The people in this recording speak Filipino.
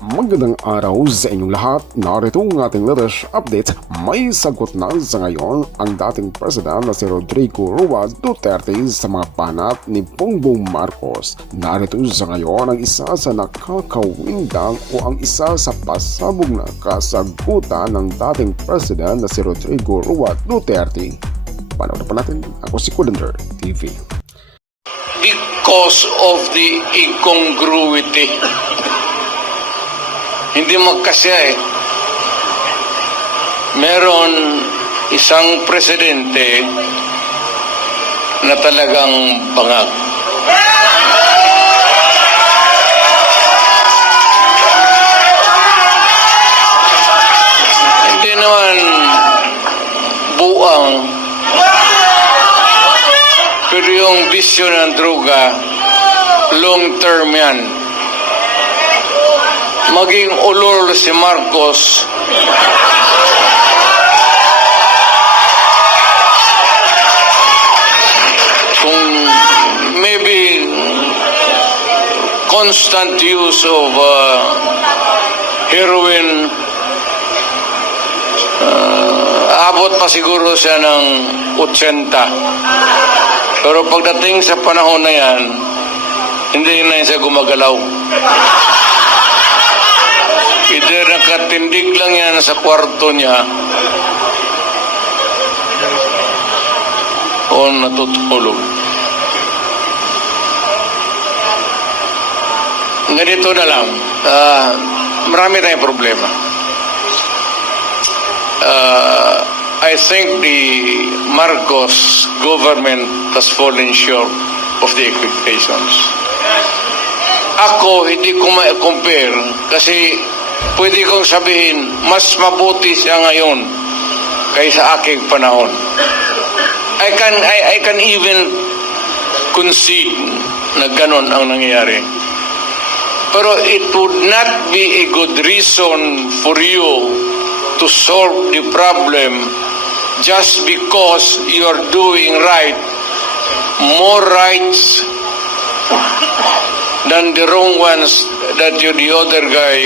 Magandang araw sa inyong lahat. Narito ang ating latest update. May sagot na sa ngayon ang dating president na si Rodrigo Roa Duterte sa mga panat ni Bongbong Marcos. Narito sa ngayon ang isa sa nakakawindang o ang isa sa pasabog na kasagutan ng dating president na si Rodrigo Roa Duterte. Panoorin pa natin. Ako si Colander TV. Because of the incongruity. Hindi magkasya eh. Meron isang presidente na talagang bangag. Hindi naman buang. Pero yung bisyo ng droga, long term yan. Maging ulol si Marcos, kung maybe constant use of heroin, abot pa siguro siya ng 80. Pero pagdating sa panahon na yan, hindi na siya gumagalaw. Either nakatindig lang yan sa kwarto niya o natutulog. Ganito na lang. Marami tayong problema. I think the Marcos government has fallen short of the expectations. Ako, hindi ko ma-compare kasi pwede kong sabihin, mas mabuti siya ngayon kaysa aking panahon. I can even concede na ganon ang nangyayari. Pero it would not be a good reason for you to solve the problem just because you are doing right. More rights than the wrong ones that the other guy